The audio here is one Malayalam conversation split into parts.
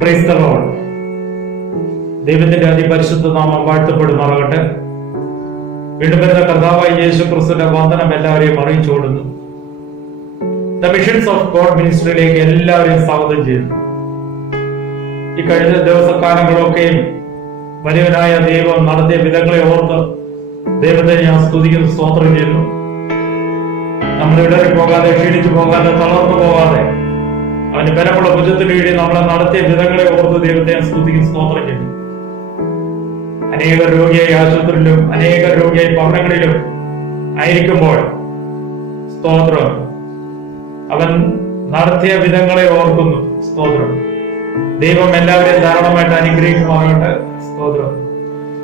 Praise the Lord. ദൈവത്തിന്റെ അതിപരിശുദ്ധ നാമം വാഴ്ത്തപ്പെടുമാറാകട്ടെ. വീണ്ടും വരുന്ന കർത്താവായ യേശു ക്രിസ്തുവിന്റെ വന്ദനം എല്ലാവരെയും അറിയിച്ചുകൊള്ളുന്നു. ദ മിഷൻസ് ഓഫ് ഗോഡ് മിനിസ്ട്രിയിലേക്ക് എല്ലാവരെയും സ്വാഗതം ചെയ്യുന്നു. ഈ കഴിഞ്ഞ ദിവസക്കാലങ്ങളൊക്കെയും വലിയവനായ ദൈവം നടത്തിയ വിധങ്ങളെ ഓർത്ത് ദൈവത്തെ ഞാൻ സ്തുതിക്കുന്നു, സ്തോത്രം ചെയ്യുന്നു. നമ്മൾ ഇടറി പോകാതെ, ക്ഷീണിച്ചു പോകാതെ, തളർന്നു പോകാതെ അവന്റെ ബലമുള്ള ഭുജത്തിന് കീഴിൽ നമ്മളെ നടത്തിയ വിധങ്ങളെ ഓർത്ത് ദൈവത്തെ ഞാൻ സ്തുതിക്കും, സ്തോത്രം ചെയ്യുന്നു. അനേക രോഗിയായി ആശുപത്രിയിലും അനേക രോഗിയായി ഭവനങ്ങളിലും ആയിരിക്കുമ്പോൾ സ്തോത്രം, അവൻ നടത്തിയ വിധങ്ങളെ ഓർക്കുന്നു, സ്തോത്രം. ദൈവം എല്ലാവരെയും ധാരാളമായിട്ട് അനുഗ്രഹിക്കുമാറാകട്ടെ, സ്തോത്രം.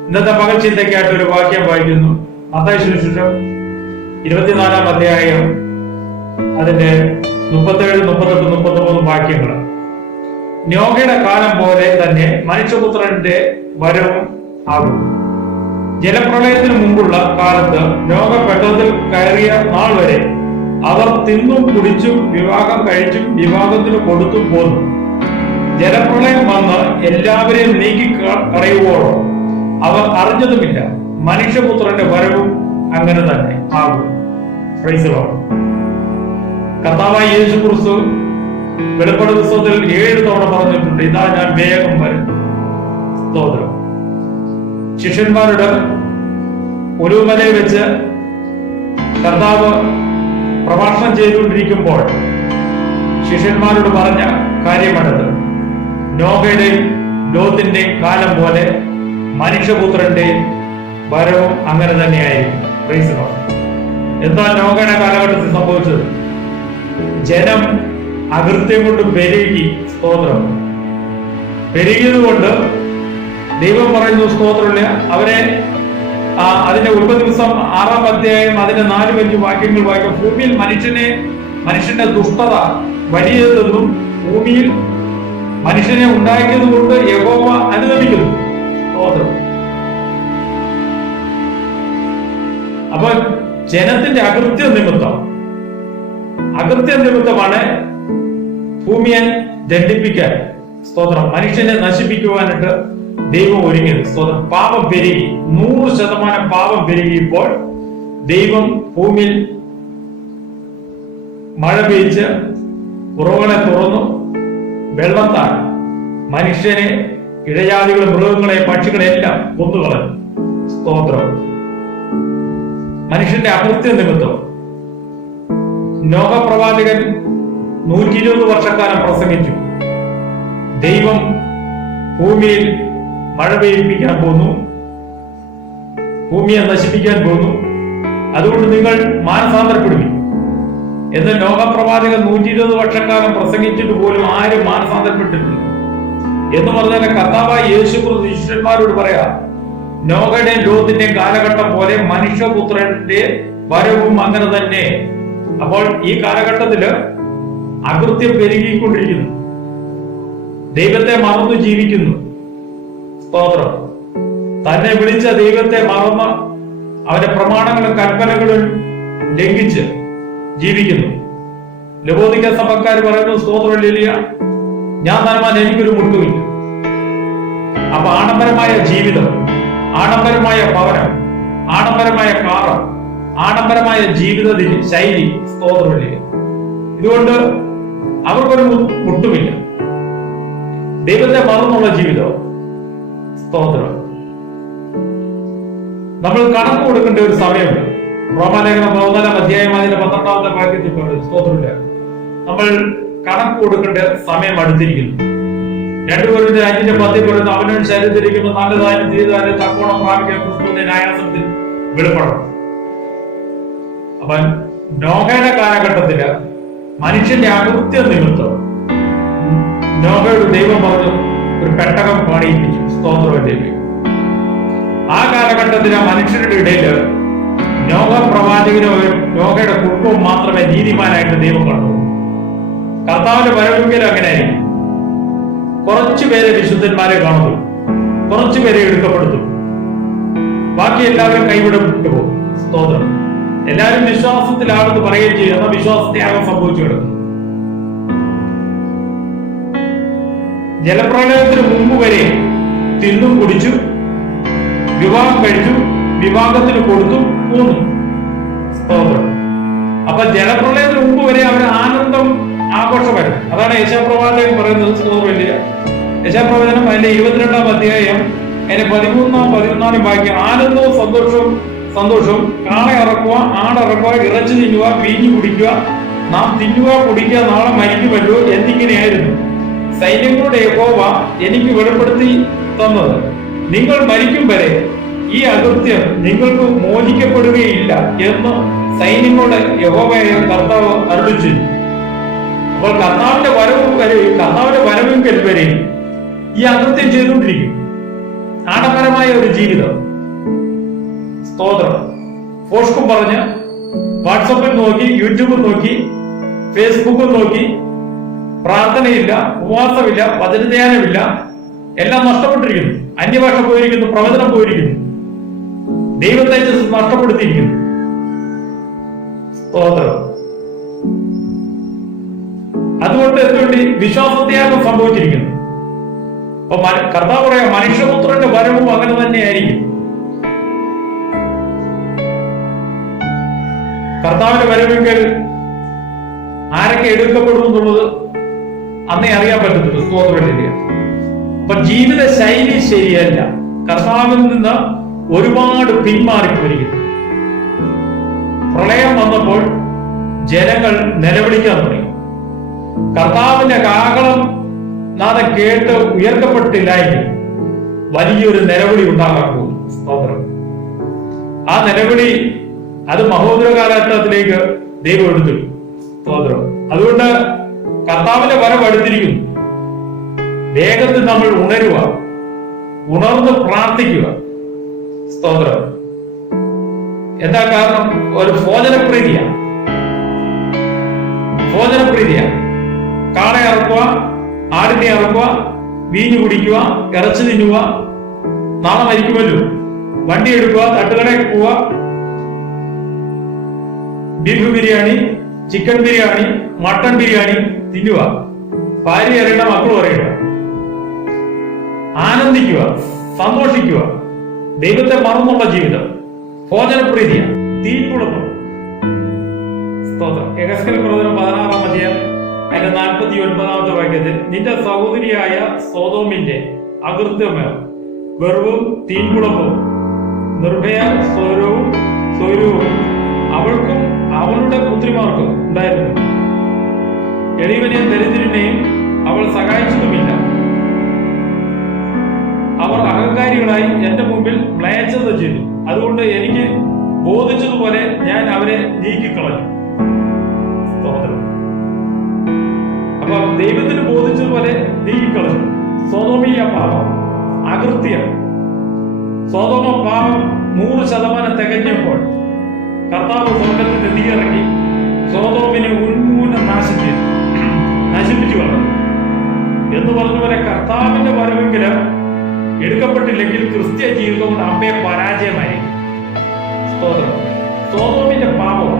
ഇന്നത്തെ പകൽ ചിന്തയ്ക്കായിട്ട് ഒരു വാക്യം വായിക്കുന്നു. മത്തായി സുവിശേഷം 24-ാം അധ്യായം അതിന്റെ 37, 38, 39 വാക്യങ്ങൾ. നോഹയുടെ കാലം പോലെ തന്നെ മനുഷ്യപുത്രന്റെ വരവും ആകും. ജലപ്രളയത്തിന് മുമ്പുള്ള കാലത്ത് നോഹ പെട്ടകത്തിൽ കയറിയ നാൾ വരെ അവർ തിന്നും കുടിച്ചും വിവാഹം കഴിച്ചും വിവാഹത്തിന് കൊടുത്തും പോന്നു. ജലപ്രളയം വന്ന് എല്ലാവരെയും നീക്കി കളയുവോളോ അവർ അറിഞ്ഞതുമില്ല. മനുഷ്യപുത്രന്റെ വരവും അങ്ങനെ തന്നെ ആകും. Praise the Lord. കർത്താവായ യേശു ക്രിസ്തു വെളിപ്പാട് പുസ്തകത്തിൽ 7 തവണ പറഞ്ഞിട്ടുണ്ട്, ഇതാ ഞാൻ വേഗം വരും. സ്തോത്രം. ശിഷ്യന്മാരുടെ ഒലിവുമലയിൽ വെച്ച് കർത്താവ് പ്രഭാഷണം ചെയ്തുകൊണ്ടിരിക്കുമ്പോൾ ശിഷ്യന്മാരോട് പറഞ്ഞ കാര്യമാണത്. നോഹയുടെയും ലോത്തിന്റെയും കാലം പോലെ മനുഷ്യപുത്രന്റെയും വരവും അങ്ങനെ തന്നെയായിരിക്കും. Praise the Lord. എന്താ നോഹയുടെ കാലഘട്ടത്തിൽ സംഭവിച്ചത്? ജനം അകൃത്യം കൊണ്ട് പെരുകി. സ്തോത്രം. പെരുകിയത് കൊണ്ട് ദൈവം പറയുന്നു, സ്തോത്രമില്ല, അവരെ അതിന്റെ 9 ദിവസം 6-ാം അധ്യായം അതിന്റെ 4-5 വാക്യങ്ങൾ വായിക്കും. ഭൂമിയിൽ മനുഷ്യന്റെ ദുഷ്ടത വലിയതെന്നും ഭൂമിയിൽ മനുഷ്യനെ ഉണ്ടാക്കിയത് കൊണ്ട് യഹോവ അനുഗമിക്കുന്നു. സ്തോത്രം. അപ്പൊ ജനത്തിന്റെ അകൃത്യ നിമിത്തമാണ് ഭൂമിയെ ദണ്ഡിപ്പിക്കാൻ, സ്തോത്രം, മനുഷ്യനെ നശിപ്പിക്കുവാനായിട്ട് ദൈവം ഒരുങ്ങിയത്. സ്തോത്രം. പാപം പെരുകി, 100% പാപം പെരുകിയപ്പോൾ ദൈവം ഭൂമിയിൽ മഴ പെയ്ച്ച് ഉറവുകളെ തുറന്നു വെള്ളത്താൽ മനുഷ്യനെ, ഇഴജാതികളെ, മൃഗങ്ങളെ, പക്ഷികളെ എല്ലാം കൊന്നുകളഞ്ഞു. സ്തോത്രം. മനുഷ്യന്റെ അകൃത്യ നിമിത്തം നോഹ പ്രവാചകൻ 120 വർഷക്കാലം പ്രസംഗിച്ചു. ദൈവം ഭൂമിയിൽ മഴ പെയ്യിപ്പിക്കാൻ പോന്നു, ഭൂമിയെ നശിപ്പിക്കാൻ പോന്നു, അതുകൊണ്ട് നിങ്ങൾ മാനസാന്തരപ്പെടുവി എന്ന് നോഹ പ്രവാചകൻ 120 വർഷക്കാലം പ്രസംഗിച്ചിട്ട് പോലും ആരും മാനസാന്തരപ്പെട്ടിട്ടില്ല. എന്ന് പറഞ്ഞാൽ കർത്താവായ യേശു ക്രിസ്തു ശിഷ്യന്മാരോട് പറയാ, നോഹയുടെയും ലോത്തിന്റെയും കാലഘട്ടം പോലെ മനുഷ്യപുത്രന്റെ വരവും അങ്ങനെ തന്നെ. അപ്പോൾ ഈ കാലഘട്ടത്തില് അകൃത്യം പെരുകിക്കൊണ്ടിരിക്കുന്നു, ദൈവത്തെ മറന്നു ജീവിക്കുന്നു. സ്തോത്രം. തന്നെ വിളിച്ച ദൈവത്തെ മറന്ന് അവന്റെ പ്രമാണങ്ങളും കൽപ്പനകളും ലംഘിച്ച് ജീവിക്കുന്നു. ലവോദിക്ക സഭക്കാർ പറയുന്നു, സ്തോത്രം, ലിലിയ, ഞാൻ നന്മാൻ എനിക്കൊരു മുട്ടുമില്ല. അപ്പൊ ആഡംബരമായ ജീവിതം, ആഡംബരമായ ഭവനം, ആഡംബരമായ കാറ്, ആഡംബരമായ ജീവിത ശൈലി, സ്തോത്രമില്ല. ഇതുകൊണ്ട് അവർക്കൊരു മുട്ടുമില്ല. ദൈവത്തെ മറന്നുള്ള ജീവിതം. സ്തോത്രം. നമ്മൾ കണക്ക് കൊടുക്കേണ്ട ഒരു സമയമുണ്ട്. റോമാലേഖനം 4-ാം അധ്യായം അതിന്റെ 12-ാമത്തെ വാക്യത്തിൽ പറയുന്നു, സ്തോത്രമില്ല, നമ്മൾ കണക്ക് കൊടുക്കേണ്ട സമയം അടുത്തിരിക്കുന്നു. 2 കൊരിന്ത്യർ 5:10 പറയുന്നു, അവനവൻ ശരീരത്തിരിക്കുമ്പോൾ നല്ലതായാലും തീയതായാലും തക്കോണം പ്രാപിക്കാൻ ക്രിസ്തുവിന്റെ ന്യായാസനത്തിൽ വെളിപ്പെടണം. അപ്പൊ നോഹയുടെ കാലഘട്ടത്തില് മനുഷ്യന്റെ അകൃത്യ നിമിത്തം നോഹയോട് ദൈവം പറഞ്ഞു ഒരു പെട്ടകം പണിയിപ്പിച്ചു. സ്തോത്രത്തിലേക്ക് ആ കാലഘട്ടത്തിലെ മനുഷ്യരുടെ ഇടയിൽ നോഹ പ്രവാചകനോ നോഹയുടെ കുടുംബവും മാത്രമേ നീതിമാനായിട്ട് ദൈവം കണ്ടു. കർത്താവിന്റെ വരവെങ്കിൽ അങ്ങനെയായിരിക്കും. കുറച്ചുപേരെ വിശുദ്ധന്മാരെ കാണുന്നു, കുറച്ചുപേരെ എടുക്കപ്പെടുന്നു, ബാക്കി എല്ലാവരും കൈവിടപ്പെട്ടു പോകും. സ്തോത്രം. എല്ലാവരും വിശ്വാസത്തിലാണെന്ന് പറയുകയും ചെയ്യും. എന്നാൽ വിശ്വാസത്യാഗം സംഭവിച്ചു കിടക്കുന്നു. ജലപ്രളയത്തിന് മുമ്പ് വരെ തിന്നും കുടിച്ചു, വിവാഹം കഴിച്ചു, വിവാഹത്തിന് കൊടുത്തു പോന്നു. സ്തോത്രം. അപ്പൊ ജലപ്രളയത്തിന് മുമ്പ് വരെ അവർ ആനന്ദം ആഘോഷമായിരുന്നു. അതാണ് യശാപ്രവാചകൻ പറയുന്നത്. സ്തോത്രമില്ല. യശാപ്രവചനം അതിന്റെ 22-ാം അധ്യായം അതിന്റെ 13-14 വാക്യം. ആനന്ദവും സന്തോഷവും കാള ഇറക്കുക, ആടിറക്കുക, ഇറച്ചി തിന്നുക, വീഞ്ഞു കുടിക്കുക, നാം തിന്നുക കുടിക്കുക, നാളെ മരിക്കുമല്ലോ എന്നിങ്ങനെയായിരുന്നു സൈന്യങ്ങളുടെ യഹോവ എനിക്ക് വെളിപ്പെടുത്തി തന്നത്. നിങ്ങൾ മരിക്കും വരെ ഈ അകൃത്യം നിങ്ങൾക്ക് മോചിക്കപ്പെടുകയില്ല എന്ന് സൈന്യങ്ങളുടെ യഹോവയായ കർത്താവ് അരുളിച്ചു. അപ്പോൾ കർത്താവിന്റെ വരവിങ്കൽ വരെ ഈ അകൃത്യം ചെയ്തുകൊണ്ടിരിക്കും. ആഡംബരമായ ഒരു ജീവിതം. സ്തോത്രം. ഫോഷ്കും പറഞ്ഞ് വാട്സപ്പിൽ നോക്കി, യൂട്യൂബിൽ നോക്കി, ഫേസ്ബുക്കിൽ നോക്കി, പ്രാർത്ഥനയില്ല, ഉപവാസമില്ല, വചനധ്യാനമില്ല, എല്ലാം നഷ്ടപ്പെട്ടിരിക്കുന്നു. അന്യഭാഷ പോയിരിക്കുന്നു, പ്രവചനം പോയിരിക്കുന്നു, ദൈവത്തെ നഷ്ടപ്പെടുത്തിയിരിക്കുന്നു. സ്തോത്രം. അതുകൊണ്ട് എന്തുകൊണ്ട് വിശ്വാസത്യാഗം സംഭവിച്ചിരിക്കുന്നു. അപ്പൊ കർത്താവ് പറയാ, മനുഷ്യപുത്രന്റെ വരവും അങ്ങനെ തന്നെയായിരിക്കും. കർത്താവിന്റെ വരവെങ്കിൽ ആരൊക്കെ എടുക്കപ്പെടും എന്നുള്ളത് അന്നേ അറിയാൻ പറ്റത്തില്ല. സ്തോത്രമില്ല. അപ്പൊ ജീവിത ശൈലി ശരിയല്ല. കർത്താവിൽ നിന്ന് ഒരുപാട് പിന്മാറിപ്പോയിരിക്കുന്നു. പ്രളയം വന്നപ്പോൾ ജനങ്ങൾ നിലവിളിക്കാൻ തുടങ്ങി. കർത്താവിന്റെ കാഹളം നാദം കേട്ട് ഉയർത്തപ്പെട്ടില്ലായെങ്കിൽ വലിയൊരു നിലവിളി ഉണ്ടാകാൻ പോകും. സ്തോത്രം. ആ നിലവിളി അത് മഹോദര കാലഘട്ടത്തിലേക്ക് ദൈവം എടുത്തു. സ്തോത്രം. അതുകൊണ്ട് കർത്താവിന്റെ വരവ് അടുത്തിരിക്കുന്നു. വേഗത്തിൽ നമ്മൾ ഉണരുക, ഉണർന്ന് പ്രാർത്ഥിക്കുക. സ്തോത്രം. എന്താ കാരണം? ഒരു ഭോജനപ്രീതിയാണ്. കാളെ ഇറക്കുക, ആടിനെ ഇറക്കുക, വീഞ്ഞു കുടിക്കുക, ഇറച്ചി തിന്നുക, നാളെ മരിക്കുമല്ലോ, വണ്ടി എടുക്കുക, തട്ടുകടയിൽ പോവുക, beef biryani, chicken biryani, mutton biryani തിന്നുക, ഭാര്യ അറിയണ്ട, മക്കളും അറിയണ്ട, ആനന്ദിക്കുക, സന്തോഷിക്കുക. ദൈവത്തെ മറന്നുള്ള ജീവിതം ഭോജനപ്രീതിയാണ്, തീക്കുളപ്പം. സ്തോത്രം. യഹെസ്കേൽ പ്രവചനം 16-ാം അധ്യായം അതിന്റെ 49-ാമത്തെ വാക്യത്തിൽ, നിന്റെ സഹോദരിയായ സോദോമിന്റെ അകൃത്യമോ വെറുവും തീൻകുളപ്പും നിർഭയ സ്വരവും അവൾക്കും അവളുടെ പുത്രിമാർക്കും ഉണ്ടായിരുന്നു. എളിവനെയും ദരിദ്രനെയും അവൾ സഹായിച്ചതുമില്ല. അവർ അഹങ്കാരികളായി എന്റെ മുമ്പിൽ മ്ലേച്ഛത ചെയ്തു. അതുകൊണ്ട് എനിക്ക് ബോധിച്ചതുപോലെ ഞാൻ അവരെ നീക്കിക്കളഞ്ഞു. സ്തോത്രം. അപ്പൊ ദൈവത്തിന് ബോധിച്ചതുപോലെ നീക്കിക്കളഞ്ഞു. സോദോമിയ പാപം, അകൃത്യം. സോദോമ പാപം 100% തികഞ്ഞപ്പോൾ കർത്താവ് സ്വർഗത്തിന്റെ തീയിറക്കി സോദോമിനെ ഉന്മൂലം നശിപ്പിച്ചു കളഞ്ഞു. എന്ന് പറഞ്ഞ പോലെ കർത്താവിന്റെ വരവെങ്കിലും എടുക്കപ്പെട്ടില്ലെങ്കിൽ ക്രിസ്ത്യ ജീവിതം കൊണ്ട് അമ്പയെ പരാജയമായി. സ്തോത്രം. സോദോമിന്റെ പാപം,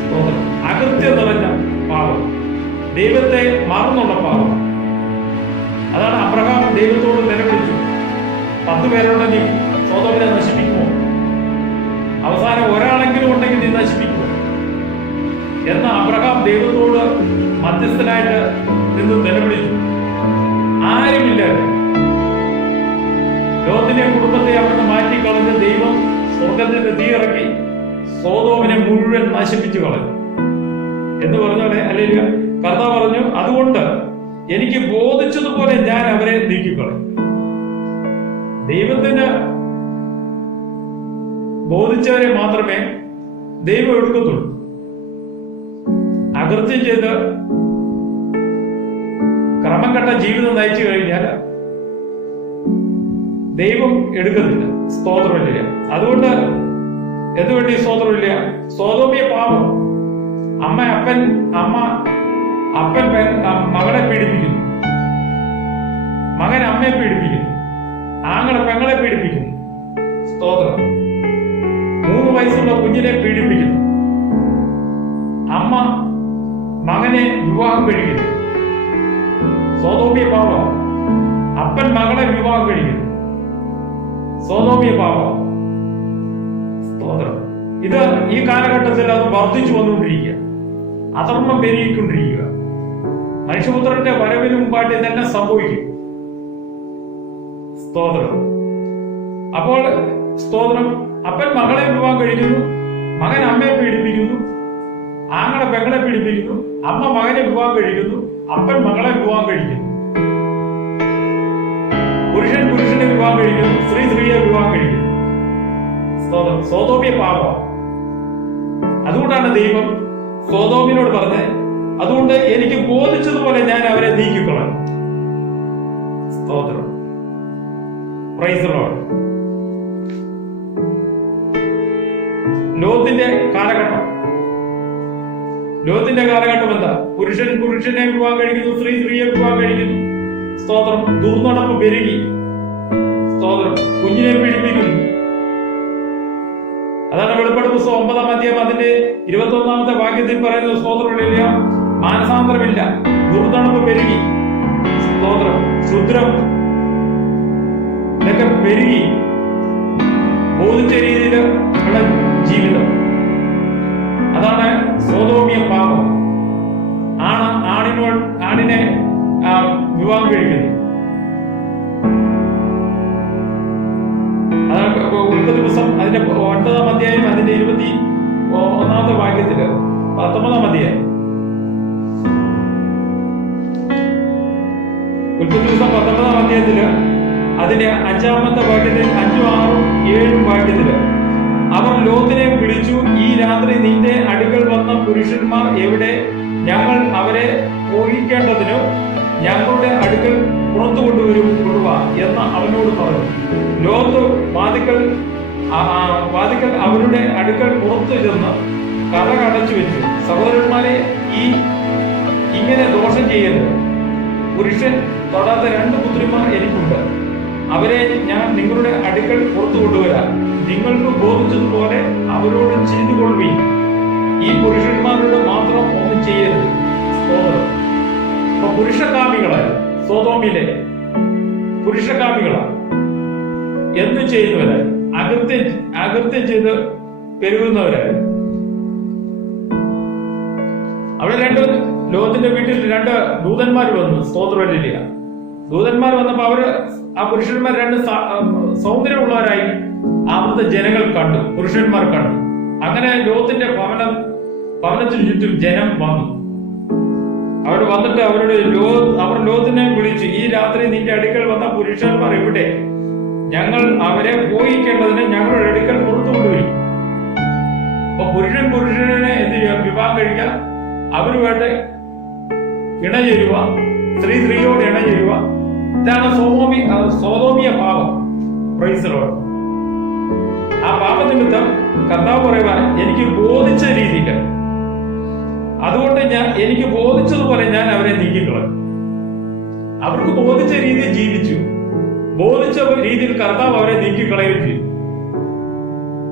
സ്തോത്രം, അകൃത്യം നിറഞ്ഞ പാപം, ദൈവത്തെ മറന്നുള്ള പാപം. അതാണ് അബ്രഹാം ദൈവത്തോട് നിലവിളിച്ചു, 10 പേരുണ്ടെങ്കിൽ സോദോമിനെ നശിപ്പിക്കുമോ? അവസാനം ഒരാളെങ്കിലും ഉണ്ടെങ്കിൽ നീ നശിപ്പിക്കുമോ എന്ന അബ്രഹാം ദൈവത്തോട് മധ്യസ്ഥനായിട്ട് നിന്ന് നിലവിളിച്ചു. ആരുമില്ല. ലോത്തിനെ കുടുംബത്തെ അവിടുന്ന് മാറ്റിക്കളഞ്ഞ് ദൈവം സ്വർഗത്തിന്റെ തീയിറക്കി സോദോമിനെ മുഴുവൻ നശിപ്പിച്ചു കളഞ്ഞു എന്ന് പറഞ്ഞാലേ അല്ലെങ്കിൽ കർത്താവ് പറഞ്ഞു, അതുകൊണ്ട് എനിക്ക് ബോധിച്ചതുപോലെ ഞാൻ അവരെ നീക്കിക്കളയും. ദൈവത്തിന് ബോധിച്ചവരെ മാത്രമേ ദൈവം എടുക്കത്തുള്ളൂ. അകൃത്യം ചെയ്ത് ക്രമം കെട്ട ജീവിതം നയിച്ചു കഴിഞ്ഞാൽ ദൈവം എടുക്കത്തില്ല. സ്തോത്രമില്ല. അതുകൊണ്ട് എന്തുവേണ്ടി സ്തോത്രമില്ല? സോദോമിയ പാപം. അപ്പൻ മകളെ പീഡിപ്പിക്കുന്നു, മകൻ അമ്മയെ പീഡിപ്പിക്കുന്നു, ആങ്ങളെ പെങ്ങളെ പീഡിപ്പിക്കുന്നു. സ്തോത്രം. 3 വയസ്സുള്ള കുഞ്ഞിനെ പീഡിപ്പിക്കുന്നു, അമ്മ മകനെ വിവാഹം കഴിക്കുന്നു. സോതോമിയ പാപം. അപ്പൻ മകളെ വിവാഹം കഴിക്കുന്നു, സോതോമിയ പാപം. സ്തോത്രം. ഇത് ഈ കാലഘട്ടത്തിൽ അത് വർദ്ധിച്ചു വന്നുകൊണ്ടിരിക്കുക, അധർമ്മം പെരുകിക്കൊണ്ടിരിക്കുക. മനുഷ്യപുത്രന്റെ വരവിന് മുമ്പായിട്ട് ഇതെല്ലാം സംഭവിക്കും. സ്തോത്രം. അപ്പോൾ സ്തോത്രം, അപ്പൻ മകളെ വിവാഹം കഴിക്കുന്നു, മകൻ അമ്മയെ പീഡിപ്പിക്കുന്നു, ആങ്ങളെ പെങ്ങളെ പീഡിപ്പിക്കുന്നു, അമ്മ മകനെ വിവാഹം കഴിക്കുന്നു, അപ്പൻ മകളെ വിവാഹം കഴിക്കുന്നു, പുരുഷൻ പുരുഷനെ വിവാഹം കഴിക്കുന്നു, സ്ത്രീ സ്ത്രീയെ വിവാഹം കഴിക്കുന്നു. സ്തോത്രം. സോതോമിയ പാപം. അതുകൊണ്ടാണ് ദൈവം സോതോമിനോട് പറഞ്ഞത്, അതുകൊണ്ട് എനിക്ക് ബോധിച്ചതുപോലെ ഞാൻ അവരെ നീക്കിക്കൊള്ളാം. സ്തോത്രം. Praise the Lord. ലോത്തിന്റെ കാലഘട്ടം. ലോത്തിന്റെ കാലഘട്ടം എന്താ? പുരുഷൻ പുരുഷനെ വിവാഹം കഴിക്കുന്നു, സ്ത്രീ സ്ത്രീയെ വിവാഹം കഴിക്കുന്നു. സ്തോത്രം. ദുർനടപ്പ് പെരുകി. സ്തോത്രം. കുഞ്ഞിനെ പീഡിപ്പിക്കുന്നു. അതാണ് വെളിപ്പാട് പുസ്തകം 9-ാം അധ്യായം അതിന്റെ 21-ാമത്തെ വാക്യത്തിൽ പറയുന്നത്. സ്തോത്രമില്ല, മാനസാന്തരമില്ല, ദുർനടപ്പ് പെരുകി. സ്തോത്രം. ക്ഷുദ്രം ഇതൊക്കെ പെരുകി. ബോധിച്ച രീതിയിൽ ഉള്ള ജീവിതം, അതാണ് സോതോമിയ പാപം. ആണിനെ വിവാഹം കഴിക്കുന്നു. അതാണ് ഉൽപ്പത്തി പുസ്തകം അതിന്റെ 9-ാം അധ്യായം അതിന്റെ 21-ാമത്തെ വാക്യത്തില് 19-ാം അധ്യായം ഉൽപ്പത്തി പുസ്തകം 19-ാം അധ്യായത്തില് അതിന്റെ 5-ാമത്തെ വാക്യത്തിൽ 5, 6, 7 വാക്യത്തില് അവർ ലോത്തിനെ വിളിച്ചു, ഈ രാത്രി നിന്റെ അടുക്കൽ വന്ന പുരുഷന്മാർ എവിടെ? ഞങ്ങൾ അവരെ മോഹിക്കേണ്ടതിന് ഞങ്ങളുടെ അടുക്കൽ പുറത്തു കൊണ്ടുവരുക എന്ന് അവനോട് പറഞ്ഞു. ലോത്ത് വാതിക്കൽ അവരുടെ അടുക്കൽ പുറത്തു ചെന്ന് കതക് അടച്ചു വെച്ചു. സഹോദരന്മാരെ, ഇങ്ങനെ ദോഷം ചെയ്യരുത്. പുരുഷൻ തൊടാത്ത 2 പുത്രിമാർ എനിക്കുണ്ട്. അവരെ ഞാൻ നിങ്ങളുടെ അടുക്കൽ പുറത്തു കൊണ്ടുവരാം. നിങ്ങൾക്ക് ബോധിച്ചതുപോലെ അവരോട് ചെയ്തുകൊള്ളുകയും ഈ പുരുഷന്മാരോട് മാത്രം ഒന്നും ചെയ്യരുത്. അപ്പൊ പുരുഷകാമികളാണ് സോതോമിലെ പുരുഷകാമികളാണ്. എന്തു ചെയ്യുന്നവരായി? അകൃത്യം ചെയ്ത് പെരുകുന്നവരായി. അവിടെ ലോകത്തിന്റെ വീട്ടിൽ 2 ദൂതന്മാർ വന്നു. സ്തോത്രമില്ല. ദൂതന്മാർ വന്നപ്പോ ആ പുരുഷന്മാർ 2 സൗന്ദര്യമുള്ളവരായി അവിടുത്തെ ജനങ്ങൾ കണ്ടു, പുരുഷന്മാർ കണ്ടു. അങ്ങനെ ലോകത്തിന്റെ ഭവനത്തിന് ചുറ്റും ജനം വന്നു. അവിടെ വന്നിട്ട് അവർ ലോകത്തിനെ വിളിച്ചു, ഈ രാത്രി നിന്റെ അടുക്കൽ വന്ന പുരുഷന്മാർ എവിടെ? ഞങ്ങൾ അവരെ പോയിക്കേണ്ടതിന് ഞങ്ങളുടെ അടുക്കൽ പുറത്തു കൊണ്ടുവരും. അപ്പൊ പുരുഷനെ എന്ത് ചെയ്യുക? വിവാഹം കഴിക്കുക, അവരുമായിട്ട് ഇണചേരുക, സ്ത്രീയോട് ഇണചേരുക. ഇതാണ് സോതോമിയ പാപം. Praise the Lord. ആ പാപനിമിത്തം കർത്താവ് പറയുക, എനിക്ക് ബോധിച്ച രീതിയിൽ, അതുകൊണ്ട് എനിക്ക് ബോധിച്ചതുപോലെ ഞാൻ അവരെ നീക്കിക്കളയും. അവർക്ക് ബോധിച്ച രീതിയിൽ ജീവിച്ചു, ബോധിച്ച രീതിയിൽ കർത്താവ് അവരെ നീക്കിക്കളയുകയും ചെയ്തു.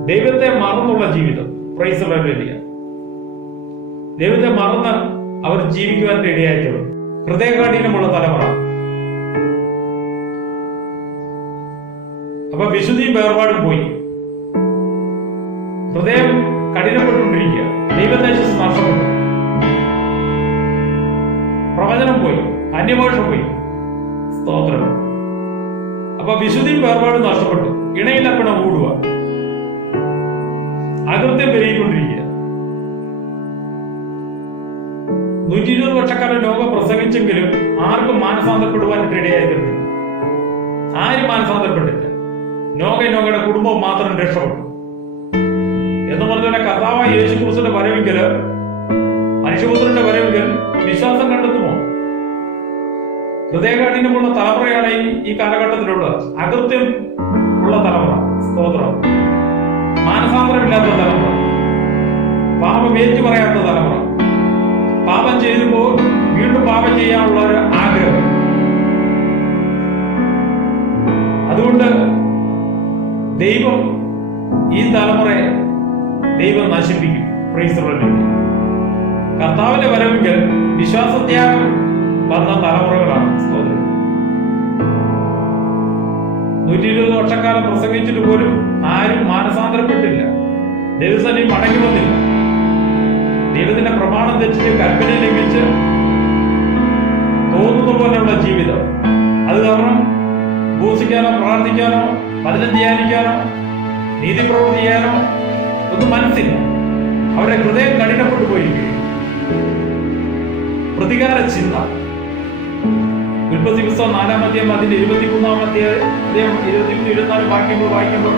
ദൈവത്തെ മറന്നുള്ള ജീവിതം. Praise the Lord. ദൈവത്തെ മറന്ന് അവർ ജീവിക്കുവാൻ ഇടയായിട്ടുള്ളൂ. ഹൃദയകാഠിന്യമുള്ള തലമുറ. അപ്പൊ വിശുദ്ധിയും വേർപാടും പോയി. ഹൃദയം കഠിനപ്പെട്ടുകൊണ്ടിരിക്കുക. ദൈവദേശം നഷ്ടപ്പെട്ടു. പ്രവചനം പോയി, അന്യഭാഷ പോയി. സ്തോത്രം. അപ്പൊ വിശുദ്ധിയും വേർപാടും നഷ്ടപ്പെട്ടു. ഇണയിലപ്പണ കൂടുക, അകൃത്യം പെരുകിക്കൊണ്ടിരിക്കുക. 120 വർഷക്കാലം ലോകം പ്രസംഗിച്ചെങ്കിലും ആർക്കും മാനസാന്തരപ്പെടുവാനായിട്ട് ഇടയായിട്ടുണ്ട്. ആരും മാനസാന്തരപ്പെട്ടില്ല. നോഗയുടെ കുടുംബം മാത്രം രക്ഷപ്പെട്ടു. എന്ന് പറഞ്ഞാൽ കർത്താവായ യേശുക്രിസ്തുവിന്റെ വരവിങ്കല്, മനുഷ്യപുത്രന്റെ വരവിങ്കൽ വിശ്വാസം കണ്ടെത്തുമോ? ഹൃദയകാഠിന്യമുള്ള തലമുറയാണ് ഈ കാലഘട്ടത്തിലുള്ളത്. അകൃത്യം ഉള്ള തലമുറ. സ്തോത്രം. മാനസാന്തരമില്ലാത്ത തലമുറ, പാപം ഏറ്റു പറയാത്ത തലമുറ, പാപം ചെയ്യുമ്പോൾ വീണ്ടും പാപം ചെയ്യാനുള്ള ഒരു ആഗ്രഹം. അതുകൊണ്ട് ദൈവം ഈ തലമുറയെ നശിപ്പിക്കും. Praise the Lord. കർത്താവിന്റെ വരവെങ്കിൽ വിശ്വാസത്യാഗം വന്ന തലമുറകളാണ്. സ്തോത്രം. 120 വർഷക്കാലം പ്രസംഗിച്ചിട്ട് പോലും ആരും മാനസാന്തരപ്പെട്ടില്ല. ദൈവസന്നിധി മടങ്ങി വന്നില്ല. ദൈവത്തിന്റെ പ്രമാണം തെറ്റിച്ച് കൽപ്പന ലംഘിച്ച് തോന്നുന്ന പോലെയുള്ള ജീവിതം. അത് കാരണം ഉപവസിക്കാനോ പ്രാർത്ഥിക്കാനോ വചനം ധ്യാനിക്കാനോ നീതി പ്രവൃത്തി ചെയ്യാനോ ഒന്നും മനസ്സില്ല. അവരുടെ ഹൃദയം കഠിനപ്പെട്ടു പോയിരിക്കുകയും പ്രതികാര ചിന്ത. ഉൽപ്പത്തി പുസ്തകം 4-ാം അധ്യായം അതിന്റെ 23-ാം അധ്യായം 23-24 വാക്യങ്ങൾ വായിക്കുമ്പോൾ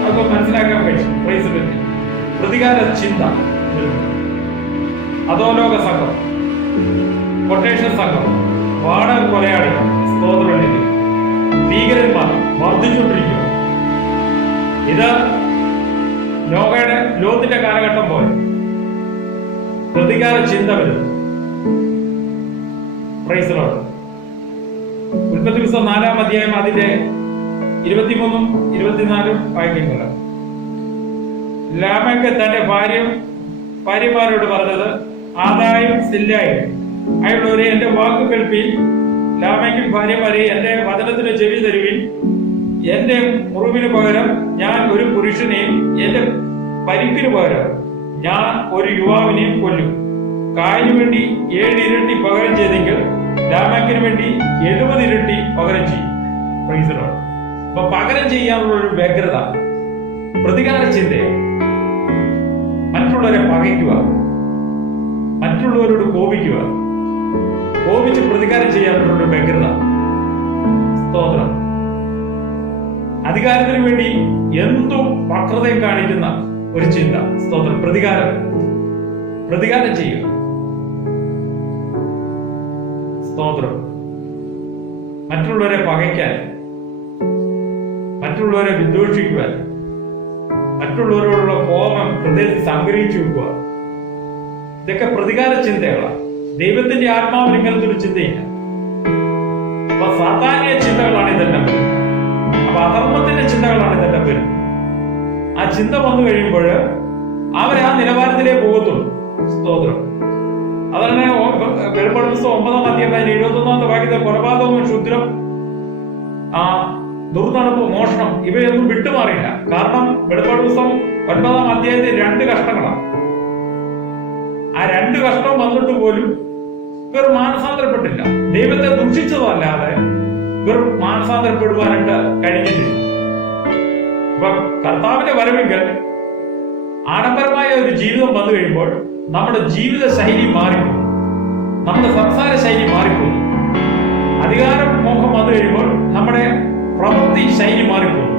അതൊക്കെ മനസ്സിലാക്കാൻ കഴിയും. പ്രതികാര ചിന്ത, അധോലോക സംഘം, കൊട്ടേഷൻ സംഘം, വാടക കൊലയാളികൾ, സ്തോത്രങ്ങളിൽ ഭീകരന്മാർ വർദ്ധിച്ചുകൊണ്ടിരിക്കും. ഇത് ലോകത്തിന്റെ കാലഘട്ടം പോലെ പ്രതികാര ചിന്ത വരുന്നു. Praise Lord. ഉൽപ്പത്തി പുസ്തകം 4-ാം അധ്യായം അതിന്റെ 23-ഉം 24-ഉം വാക്യങ്ങൾ. ലാമെക്ക് തന്റെ ഭാര്യമാരോട് പറഞ്ഞത്, ആദായും സില്ലായും ആയുള്ളവരെ എന്റെ വാക്ക് കേൾപ്പീൻ. ലാമെക്കിൻ ഭാര്യമാരെ എന്റെ വചനത്തിന് ചെവി തരുവിൻ. എന്റെ മുറിവിന് പകരം ഞാൻ ഒരു പുരുഷനെയും എന്റെ പരിക്കിന് പകരം ഞാൻ ഒരു യുവാവിനെയും കൊല്ലും. കായലിനു വേണ്ടി 7 ഇരട്ടി പകരം ചെയ്തെങ്കിൽ ലാമെക്കിന് വേണ്ടി 70 ഇരട്ടി പകരം ചെയ്യും. Praise Lord. അപ്പൊ പകരം ചെയ്യാനുള്ള ഒരു വ്യഗ്രത, പ്രതികാര ചിന്തയാണ്. മറ്റുള്ളവരെ പകയ്ക്കുക, മറ്റുള്ളവരോട് കോപിക്കുക, കോപിച്ച് പ്രതികാരം ചെയ്യാനുള്ള ഒരു വ്യഗ്രത. സ്തോത്രം. അധികാരത്തിന് വേണ്ടി എന്തും വക്രതയും കാണിക്കുന്ന ഒരു ചിന്ത. സ്തോത്രം. പ്രതികാരം ചെയ്യുക. സ്തോത്രം. മറ്റുള്ളവരെ പകയ്ക്കാൻ, മറ്റുള്ളവരെ വിദ്വേഷിക്കുവാൻ, മറ്റുള്ളവരോടുള്ള കോപം ഹൃദയത്തിൽ സംഗ്രഹിച്ചു വെക്കുക. ഇതൊക്കെ പ്രതികാര ചിന്തകളാണ്. ദൈവത്തിന്റെ ആത്മാവിൽ ഇങ്ങനത്തെ ഒരു ചിന്തയില്ല. അപ്പൊ സാത്താന്യ ചിന്തകളാണ് ഇതെല്ലാം വരുന്നത്. അപ്പൊ അധർമ്മത്തിന്റെ ചിന്തകളാണ് ഇതെല്ലാം വരുന്നത്. ആ ചിന്ത വന്നു കഴിയുമ്പോൾ അവർ ആ നിലവാരത്തിലേ പോകത്തുള്ളൂ. സ്തോത്രം. അതാണ് വെളിപ്പാട് പുസ്തകം 9-ാം അധ്യായം 71-ാമത്തെ വാക്യത്തിൽ കൊലപാതകവും ക്ഷുദ്രം, ദുർനടപ്പ്, മോഷണം ഇവയൊന്നും വിട്ടുമാറിയില്ല. കാരണം വെളിപ്പാട് പുസ്തകം 9-ാം അധ്യായത്തിൽ 2 കഷ്ടങ്ങളാണ്. ആ 2 കഷ്ടം വന്നിട്ട് പോലും ഇവർ മാനസാന്തരപ്പെട്ടില്ല. ദൈവത്തെ ദുഷിച്ചതല്ലാതെ ഇവർ മാനസാന്തരപ്പെടുവാനായിട്ട് കഴിഞ്ഞിട്ടില്ല. അപ്പൊ കർത്താവിന്റെ വരവെങ്കിൽ ആഡംബരമായ ഒരു ജീവിതം വന്നു കഴിയുമ്പോൾ നമ്മുടെ ജീവിത ശൈലി മാറിപ്പോകും, നമ്മുടെ സംസാര ശൈലി മാറിപ്പോകും. അധികാരം മോഹം വന്നു കഴിയുമ്പോൾ നമ്മുടെ പ്രവൃത്തി ശൈലി മാറിപ്പോകും,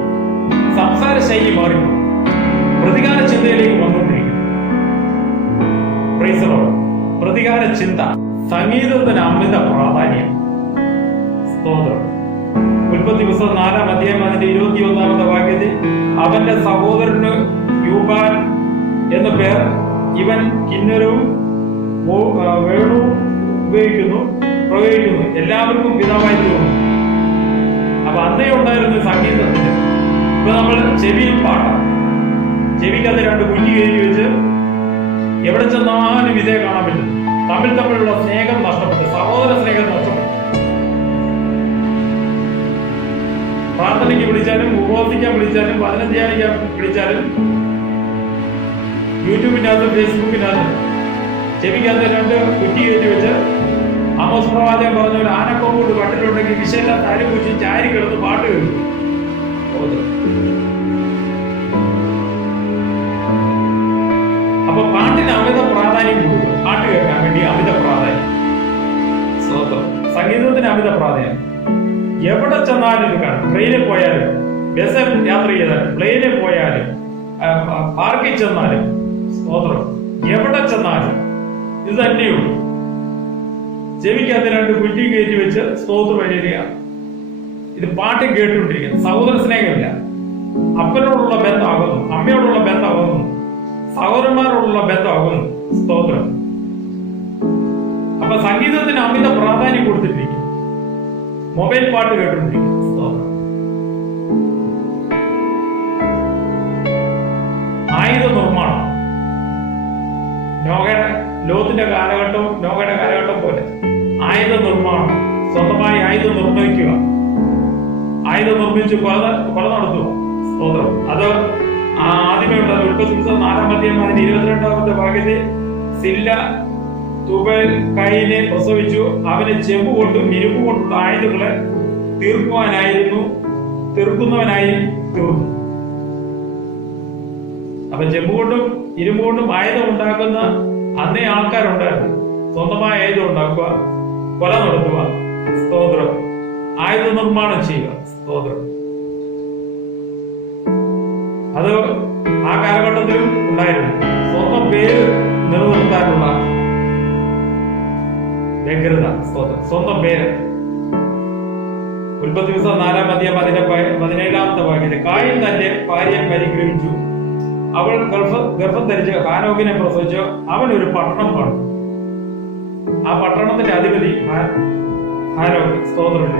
സംസാര ശൈലി മാറിപ്പോകും, പ്രതികാര ചിന്തയിലേക്ക് വന്നുകൊണ്ടിരിക്കും. Praise Lord. പ്രതികാര ചിന്ത. സംഗീതത്തിന് അമിത പ്രാധാന്യം. സ്തോത്രം. ഉൽപ്പത്തി പുസ്തകം 4-ാം അധ്യായം അതിന്റെ 21-ാമത്തെ വാക്യത്തിൽ അവന്റെ സഹോദരന് യൂബാൽ എന്ന പേർ, ഇവൻ കിന്നരവും വേണുവും പ്രയോഗിക്കുന്നു, എല്ലാവർക്കും പിതാവായി തീർന്നു. അപ്പൊ അന്നേ ഉണ്ടായിരുന്നു സംഗീതത്തിന്. ഇപ്പൊ നമ്മൾ ചെവിയിൽ പാടാം, ചെവിക്കകത്ത് 2 കുഞ്ഞി കയറി വെച്ച് എവിടെ ചെന്നാലും ഇതേ കാണാൻ പറ്റും. തമ്മിലുള്ള സ്നേഹം നഷ്ടപ്പെട്ടു, സഹോദര സ്നേഹം നഷ്ടപ്പെട്ടു. പ്രാർത്ഥനയ്ക്ക് വിളിച്ചാലും, ഉപവസിക്കാൻ വിളിച്ചാലും, വചനം ധ്യാനിക്കാൻ വിളിച്ചാലും, യൂട്യൂബിനകത്തും ഫേസ്ബുക്കിനകത്തും ചെവിക്കകത്ത് 2 കുറ്റി കയറ്റി വെച്ച് ആമോസ് പ്രവാചകൻ പറഞ്ഞ പോലെ ആനക്കൊമ്പ് കണ്ടിട്ടുണ്ടെങ്കിൽ വിശയില്ലാത്ത അരി പൂച്ചി ചാരി കിടന്ന് പാട്ട് കേൾക്കും. അപ്പൊ പാട്ടിന് അമിത പ്രാധാന്യം കൊടുക്കുക. പാട്ട് കേൾക്കാൻ വേണ്ടി അമിത പ്രാധാന്യം. സംഗീതത്തിന് അമിത പ്രാധാന്യം. എവിടെ ചെന്നാലും ഇത് കാണും. ട്രെയിനിൽ പോയാലും, ബസ്സിൽ യാത്ര ചെയ്താലും, പ്ലെയിനിൽ പോയാലും, പാർക്കിൽ ചെന്നാലും, സ്തോത്രം, എവിടെ ചെന്നാലും ഇത് തന്നെയുള്ളൂ. ചെവിക്കകത്ത് 2 കുറ്റി കയറ്റി വെച്ച് സ്തോത്രം എഴുതുകയാണ്. ഇത് പാട്ട് കേട്ടുകൊണ്ടിരിക്കുന്നു. സഹോദര സ്നേഹമില്ല. അപ്പനോടുള്ള ബന്ധമാകുന്നു, അമ്മയോടുള്ള ബന്ധമാകുന്നു, സഹോദരന്മാരോടുള്ള ബന്ധമാകുന്നു. സ്തോത്രം. അപ്പൊ സംഗീതത്തിന് അമിത പ്രാധാന്യം കൊടുത്തിട്ടിരിക്കും. മൊബൈൽ പാട്ട് കേട്ടുകൊണ്ടിരിക്കും. സ്തോത്രം. ആയുധ നിർമ്മാണം. ലോകയുടെ കാലഘട്ടം പോലെ ആയുധ നിർമ്മാണം, സ്വന്തമായി ആയുധം നിർമ്മിക്കുക, ആയുധം നിർമ്മിച്ച് കൊല നടത്തുക. സ്തോത്രം. അത് ആദ്യമേയുള്ള ഉൽപ്പത്തി 4-ാം അധ്യായം 22-ാമത്തെ ഭാഗ്യത്തിൽ സില്ല തുബൽ കൈനെ പ്രസവിച്ചു. അവന് ചെമ്പ് കൊണ്ടും ഇരുമ്പ് കൊണ്ടുള്ള ആയുധങ്ങളെ തീർക്കുന്നവനായി തീർന്നു. അപ്പൊ ചെമ്പ് കൊണ്ടും ഇരുമ്പ് കൊണ്ടും ആയുധം ഉണ്ടാക്കുന്ന അന്നേ ആൾക്കാരുണ്ടായിരുന്നു. സ്വന്തമായ ആയുധം ഉണ്ടാക്കുക, കൊല നടത്തുക. സ്തോത്രം. ആയുധ നിർമ്മാണം ചെയ്യുക. സ്തോത്രം. അത് ആ കാലഘട്ടത്തിലും ഉണ്ടായിരുന്നു. സ്വന്തം പേര് നിലനിർത്താനുള്ള വ്യഗ്രത. സ്തോത്രം. സ്വന്തം പേര്. ഉൽപ്പത്തി 4-ാം അധ്യായം 17-ാമത്തെ വാക്യത്തിൽ കായീൻ തന്റെ ഭാര്യയെ പരിഗ്രഹിച്ചു. അവൾ ഗർഭം ധരിച്ച് ഹാനോക്കിനെ പ്രസവിച്ചു. അവൻ ഒരു പട്ടണം പണിതു. ആ പട്ടണത്തിന്റെ അധിപതി ഹാനോക്ക്. സ്തോത്രമില്ല.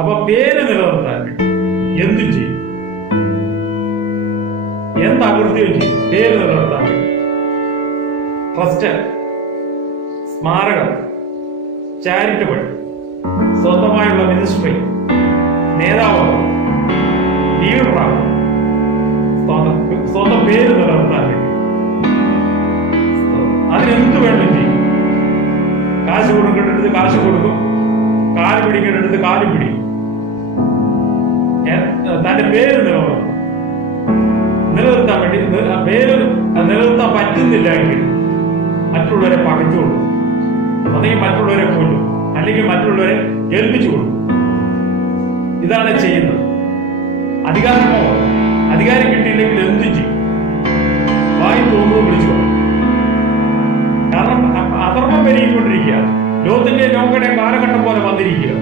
അപ്പൊ പേര് നിലനിർത്താൻ വേണ്ടി എന്തു ചെയ്യും? എന്ത് അകൃത്യം ചെയ്യും? പേര് നിലനിർത്താൻ വേണ്ടി ട്രസ്റ്റ്, സ്മാരകം, ചാരിറ്റബിൾ, സ്വന്തമായുള്ള മിനിസ്ട്രി, നേതാവാകും, ലീഡറാകും. സ്വന്തം പേര് നിലനിർത്താൻ വേണ്ടി അതിനെന്ത് വേണം ചെയ്യും. കാശ് കൊടുക്കേണ്ടടുത്ത് കാശ് കൊടുക്കും, കാല് പിടിക്കേണ്ടടുത്ത് കാല് പിടിക്കും. തന്റെ പേര് നിലനിർത്താൻ വേണ്ടി പേര് നിലനിർത്താൻ പറ്റുന്നില്ല എങ്കിൽ മറ്റുള്ളവരെ പകച്ചുകൊള്ളു, അല്ലെങ്കിൽ മറ്റുള്ളവരെ കൊല്ലും, അല്ലെങ്കിൽ മറ്റുള്ളവരെ ഏൽപ്പിച്ചു കൊടുക്കും. ഇതാണ് ചെയ്യുന്നത്. അധികാരം കിട്ടിയില്ലെങ്കിൽ എന്തും ചെയ്യും. വായി തോന്നുമ്പോൾ വിളിച്ചു കൊടുക്കും. കാരണം അധർമ്മം പെരുകിക്കൊണ്ടിരിക്കുക. ലോകയുടെ കാലഘട്ടം പോലെ വന്നിരിക്കുക.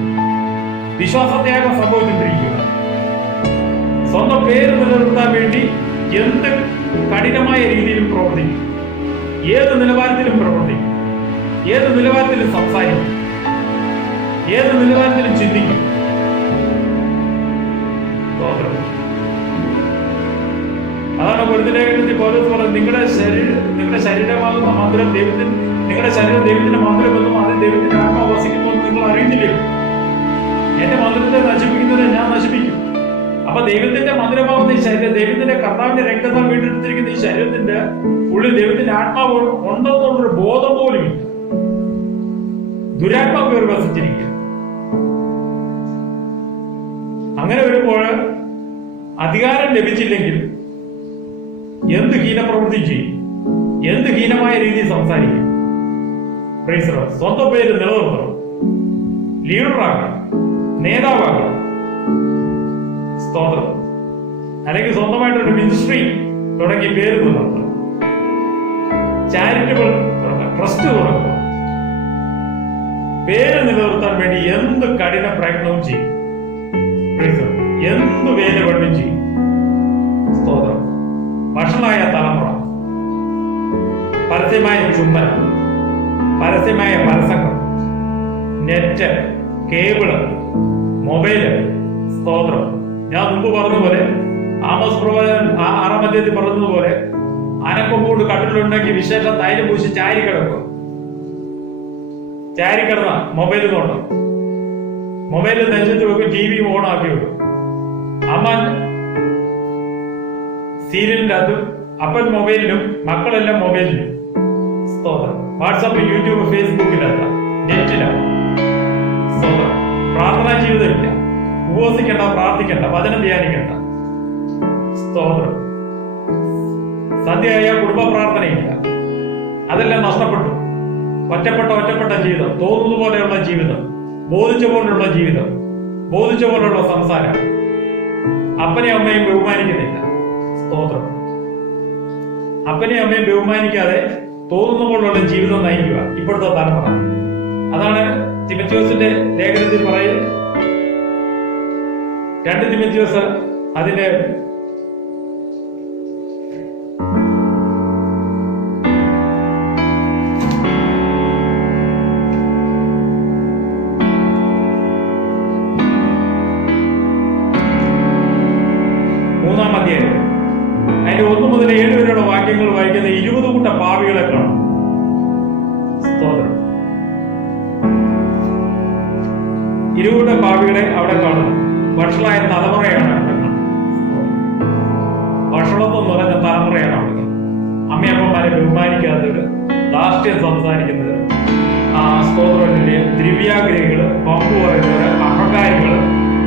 വിശ്വാസത്യാഗം സംഭവിച്ചുകൊണ്ടിരിക്കുക. സ്വന്തം പേര് നിലനിർത്താൻ വേണ്ടി എന്ത് കഠിനമായ രീതിയിലും പ്രവർത്തിക്കും, ഏത് നിലവാരത്തിലും പ്രവർത്തിക്കും, ഏത് നിലവാരത്തിലും സംസാരിക്കും, ഏത് നിലവാരത്തിലും ചിന്തിക്കും. അതാണ് പൊരുത്തലേഖനത്തിൽ പൗലോസ് പറഞ്ഞത്, നിങ്ങളുടെ ശരീരമാകുന്ന മന്ദിരം നിങ്ങളുടെ ശരീരം ദൈവത്തിന്റെ മന്ദിരമെന്നും അതിൽ ദൈവത്തിന്റെ ആത്മാവ് വസിക്കുന്നുവെന്ന് നിങ്ങൾ അറിയുന്നില്ലേ? എന്റെ മന്ദിരത്തെ നശിപ്പിക്കുന്നതിനെ ഞാൻ നശിപ്പിക്കും. അപ്പൊ ദൈവത്തിന്റെ മന്ദിരമാകുന്ന ഈ ശരീരം, ദൈവത്തിന്റെ കർത്താവിന്റെ രക്തത്താൽ വീണ്ടെടുത്തിരിക്കുന്ന ഈ ശരീരത്തിന്റെ ഉള്ളിൽ ദൈവത്തിന്റെ ആത്മാവ് ഉണ്ടെന്നുള്ളൊരു ബോധം പോലും ഇല്ല. ദുരാത്മാവ് പേർ വസിച്ചിരിക്കുക. അങ്ങനെ വരുമ്പോൾ അധികാരം ലഭിച്ചില്ലെങ്കിൽ എന്ത് ഹീനപ്രവൃത്തി ചെയ്യും, എന്ത് ഹീനമായ രീതിയിൽ സംസാരിക്കും. സ്വന്തം പേര് നിലനിർത്തണം, ലീഡറാകണം, നേതാവാകണം. സ്തോത്രം. അല്ലെങ്കിൽ സ്വന്തമായിട്ടൊരു മിനിസ്ട്രി തുടങ്ങി പേര് നിലനിർത്തണം, ചാരിറ്റബിൾ ട്രസ്റ്റ് തുടങ്ങണം. പേര് നിലനിർത്താൻ വേണ്ടി എന്ത് കഠിന പ്രയത്നവും ചെയ്യും, എന്ത് വേല കൊണ്ടും ചെയ്യും. സ്തോത്രം. വഷളായ തലമുറ, പരസ്യമായ ചുംബനം, പരസ്യമായ പരസംഗം, നെറ്റ്, കേബിള്, മൊബൈല്. സ്തോത്രം. ഞാൻ മുമ്പ് പറഞ്ഞതുപോലെ, ആമോസ് പ്രവാചകൻ 6-ാം അധ്യായത്തിൽ പറഞ്ഞതുപോലെ, അനക്കൊമ്പൂട് കട്ടിലുണ്ടെങ്കിൽ വിശേഷം തൈലം പൂശി ചാരി കിടക്കും. ചാരി കിടന്ന മൊബൈൽ നോട്ടം, മൊബൈൽ നെഞ്ചത്ത് വെക്കും, TV ഓൺ ആക്കി വെക്കും. അമ്മ സീരിയലിന്റെ അതും, അപ്പൻ മൊബൈലിലും, മക്കളെല്ലാം മൊബൈലിലും. സ്തോത്രം. വാട്സാപ്പ്, യൂട്യൂബ്, ഫേസ്ബുക്കിലല്ല, നെറ്റിലാണ്. സ്തോത്രം. പ്രാർത്ഥനാ ജീവിതമില്ല. ഉപവസിക്കണ്ട, പ്രാർത്ഥിക്കണ്ട, വചനം ധ്യാനിക്കണ്ട. സ്തോത്രം. സന്ധ്യയായ കുടുംബ പ്രാർത്ഥനയില്ല. അതെല്ലാം നഷ്ടപ്പെട്ടു. ഒറ്റപ്പെട്ട ജീവിതം, തോന്നുന്നത് പോലെയുള്ള ജീവിതം, ബോധിച്ച പോലുള്ള ജീവിതം, ബോധിച്ച പോലുള്ള സംസാരം. അപ്പനെയും അമ്മയും ബഹുമാനിക്കുന്നില്ല. സ്തോത്രം. അപ്പനെയും അമ്മയും ബഹുമാനിക്കാതെ തോന്നുന്ന പോലുള്ള ജീവിതം നയിക്കുക ഇപ്പോഴത്തെ തലമുറ. അതാണ് തിമോഥെയോസിന്റെ ലേഖനത്തിൽ പറയുന്നത്. 2 തിമോഥെയോസ് അതിന്റെ 3-ാം അധ്യായം അതിന്റെ 1 മുതൽ 7 വരെയുള്ള വാക്യങ്ങൾ വായിക്കുന്ന 20 കൂട്ടം പാപികളെ കാണും. ഇരുകൂട്ടം പാപികളെ അവിടെ കാണുന്നു. വഷളായ തലമുറയാണ് അവിടെ കാണുന്നത്. വഷളത്വം നിറഞ്ഞ തലമുറയാണ് അവിടെ. അമ്മയപ്പന്മാരെ ബഹുമാനിക്കാത്തവര്, ധാർഷ്ട്യം സംസാരിക്കുന്നവര്, സ്തോത്രമില്ലേ, ദ്രവ്യാഗ്രഹികള്, പമ്പ് പറയുന്നവര്, അഹങ്കാരികള്,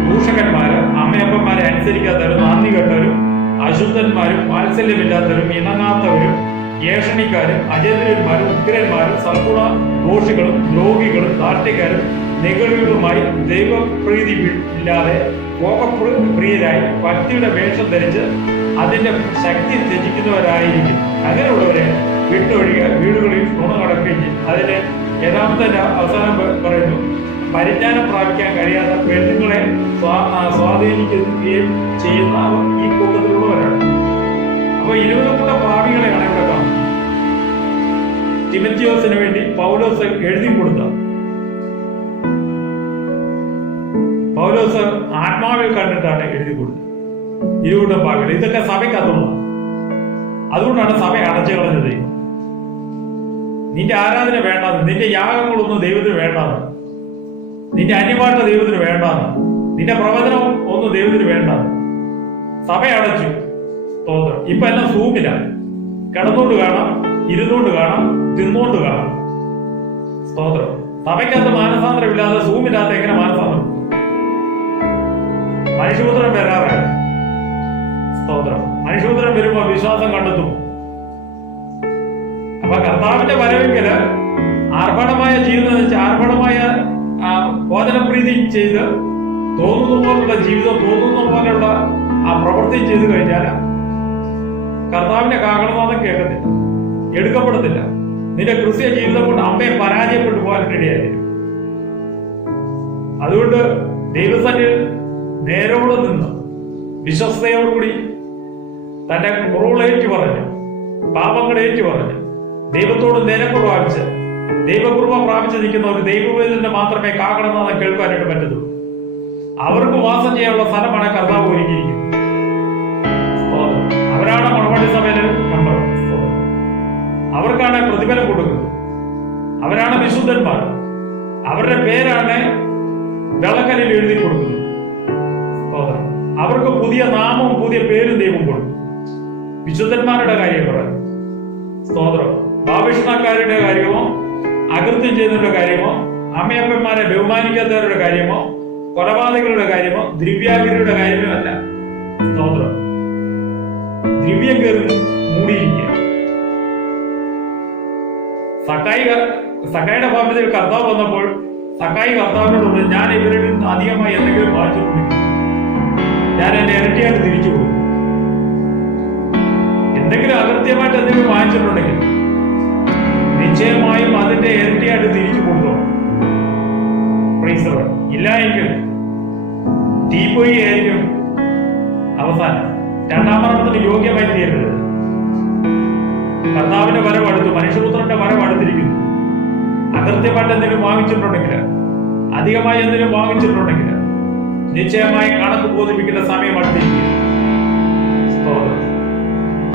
ദൂഷകന്മാര്, അമ്മയപ്പന്മാരെ അനുസരിക്കാത്തവരും, നന്ദി കെട്ടവരും, അശുദ്ധന്മാരും, വാത്സല്യമില്ലാത്തവരും, ഇണങ്ങാത്തവരും, ഏഷണിക്കാരും, അജേന്ദ്രന്മാരും, ഉഗ്രന്മാരും, സൽഗുണ ദോഷികളും, ദ്രോഹികളും, നാട്യക്കാരും, നിഗളികളുമായി ദൈവപ്രീതി ഇല്ലാതെ ഭോഗപ്രിയരായി ഭക്തിയുടെ വേഷം ധരിച്ച് അതിന്റെ ശക്തി ത്യജിക്കുന്നവരായിരിക്കും. അങ്ങനെയുള്ളവരെ വിട്ടൊഴിയുക, വീടുകളിൽ നുണ നടക്കുകയും ചെയ്യും. അതിന് യഥാർത്ഥ അവസാനം പറയുന്നു, പരിജ്ഞാനം പ്രാപിക്കാൻ കഴിയാത്ത പെണ്ണുങ്ങളെ സ്വാധീനിക്കുകയും ചെയ്യുന്ന ഈ കൂട്ടത്തിലുള്ളവരാണ്. അപ്പൊ 20 കൂട്ടം പാപികളെയാണ് ഇവിടെ കാണുന്നത്. തിമോഥെയോസിന് വേണ്ടി പൗലോസ് എഴുതി കൊടുത്ത, പൗലോസ് ആത്മാവിൽ കണ്ടിട്ടാണ് എഴുതി കൊടുത്തത് 20 കൂട്ടം പാപികൾ. ഇതൊക്കെ സഭയ്ക്കകത്തുള്ള, അതുകൊണ്ടാണ് സഭ അടച്ചു കളഞ്ഞത്. നിന്റെ ആരാധന വേണ്ടാന്ന്, നിന്റെ യാഗങ്ങളൊന്നും ദൈവത്തിന് വേണ്ടാന്ന്, നിന്റെ അന്യപാട്ട ദൈവത്തിന് വേണ്ടാന്ന്, നിന്റെ പ്രവചനം ഒന്നും ദൈവത്തിന് വേണ്ടാന്ന് സഭ അടച്ചു. സ്തോത്രം. ഇപ്പൊ എല്ലാം സൂമിലാണ്. കിടന്നുകൊണ്ട് കാണാം, ഇരുന്നുകൊണ്ട് കാണാം, തിന്നുകൊണ്ട് കാണാം. സ്തോത്രം. സഭയ്ക്കകത്ത് മാനസാന്തരം ഇല്ലാതെ, സൂമില്ലാതെ എങ്ങനെ മാനസാന്തരം? മനുഷ്യപുത്രൻ വരാറായി. സ്തോത്രം. മനുഷ്യപുത്രൻ വരുമ്പോ വിശ്വാസം കണ്ടെത്തും. അപ്പൊ കർത്താവിന്റെ വരവെങ്കില് ആർഭാടമായ ജീവിതം വെച്ച്, ആർഭാടമായ ഭോജനപ്രീതി ചെയ്ത്, തോന്നുന്ന പോലുള്ള ജീവിതം, തോന്നുന്ന പോലുള്ള പ്രവൃത്തി ചെയ്തു കഴിഞ്ഞാൽ കർത്താവിന്റെ കാഹളനാദം കേൾക്കത്തില്ല, എടുക്കപ്പെടത്തില്ല. നിന്റെ ക്രിസ്ത്യ ജീവിതം കൊണ്ട് അമ്മയെ പരാജയപ്പെട്ടു പോകാനിടയായി. അതുകൊണ്ട് ദൈവസന്നിധിയിൽ നേരോട് നിന്ന് വിശ്വസ്തയോടുകൂടി തന്റെ കുറവുകളേറ്റു പറഞ്ഞു, പാപങ്ങളേറ്റു പറഞ്ഞു, ദൈവത്തോട് നിരപ്പ് പ്രാപിച്ച്, ദൈവകൃപ പ്രാപിച്ച് നിൽക്കുന്ന ഒരു ദൈവവേദന മാത്രമേ കാഹളനാദം കേൾക്കാനായിട്ട് പറ്റത്തുള്ളൂ. അവർക്ക് വാസം ചെയ്യാനുള്ള സ്ഥലമാണ് കർത്താവ് ഒരുക്കിയിരിക്കുന്നത്. അവരാണ് മണവാട്ടി സഭയിലെ മെമ്പർ. അവർക്കാണ് പ്രതിഫലം കൊടുക്കുന്നത്. അവരാണ് വിശുദ്ധന്മാർ. അവരുടെ പേരാണ് വെള്ളക്കല്ലിൽ എഴുതി കൊടുക്കുന്നത്. അവർക്ക് പുതിയ നാമവും പുതിയ പേരും ദൈവം കൊടുക്കും. വിശുദ്ധന്മാരുടെ കാര്യം പറയാം. സ്തോത്രം. ഭാവിഷ്ണക്കാരുടെ കാര്യമോ, അകൃത്യം ചെയ്യുന്നവരുടെ കാര്യമോ, അമ്മയപ്പന്മാരെ ബഹുമാനിക്കാത്തവരുടെ കാര്യമോ, കൊലപാതകളുടെ കാര്യമോ, ദ്രവ്യാഗ്രഹിയുടെ കാര്യമോ അല്ല. സ്തോത്രം. ദ്രവ്യം കയറി മൂടിയിരിക്കുക. സക്കായിയുടെ ഭവനത്തിൽ കർത്താവ് വന്നപ്പോൾ സക്കായി കർത്താവിനോട് പറഞ്ഞു, ഞാൻ ഇവരിൽ നിന്ന് അധികമായി എന്തെങ്കിലും വാങ്ങിച്ചിട്ടുണ്ടെങ്കിൽ ഞാൻ എന്റെ ഇരട്ടിയായിട്ട് തിരിച്ചു പോകും. എന്തെങ്കിലും അകൃത്യമായിട്ട് എന്തെങ്കിലും വാങ്ങിച്ചിട്ടുണ്ടെങ്കിൽ നിശ്ചയമായും അതിന്റെ ഇരട്ടിയായിട്ട് തിരിച്ചു കൊടുത്തോളാം. ഇല്ല എങ്കിൽ തീപ്പൊയ്യ ആയിരിക്കും അവസാനം. രണ്ടാം മരണത്തിന് യോഗ്യമായി തീരരുത്. കർത്താവിന്റെ വരവ് അടുത്തു, മനുഷ്യപുത്രന്റെ വരവ് അടുത്തിരിക്കുന്നു. അകൃത്യമായിട്ട് എന്തെങ്കിലും വാങ്ങിച്ചിട്ടുണ്ടെങ്കിൽ, അധികമായി എന്തെങ്കിലും വാങ്ങിച്ചിട്ടുണ്ടെങ്കിൽ നിശ്ചയമായി കണക്ക് ബോധിപ്പിക്കുന്ന സമയം അടുത്തിരിക്കും.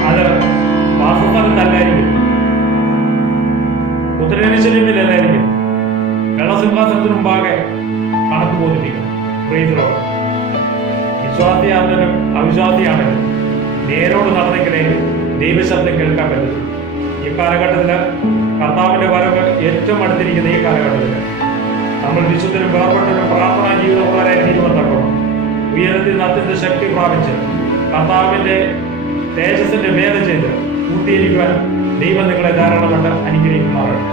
അത് വാസസ്ഥലത്തല്ലായിരിക്കും, ഉത്തരേശ്വരയിലല്ലായിരിക്കും, വെള്ളസിംഹാസനത്തിന് മുമ്പാകെ കണക്ക് ബോധിപ്പിക്കണം. വിശ്വാസിയാണെങ്കിലും അവിശ്വാസിയാണെങ്കിലും നേരോട് നടന്നെങ്കിലേ ദൈവശബ്ദം കേൾക്കാൻ പറ്റും. ഈ കാലഘട്ടത്തില് കർത്താവിന്റെ വരവ് ഏറ്റവും അടുത്തിരിക്കുന്ന ഈ കാലഘട്ടത്തില് നമ്മൾ വിശുദ്ധരും വേർപെട്ടവരും പ്രാർത്ഥനാ ജീവിതമുള്ളവരായി തീരുമാനം. ഉയരത്തിൽ അത്യന്ത ശക്തി പ്രാപിച്ച് കർത്താവിന്റെ തേജസ്സിന്റെ വേല ചെയ്ത് പൂർത്തീകരിക്കുവാൻ ദൈവം നിങ്ങളെ ധാരാളമായിട്ട് അനുഗ്രഹിക്കുമാറാണ്.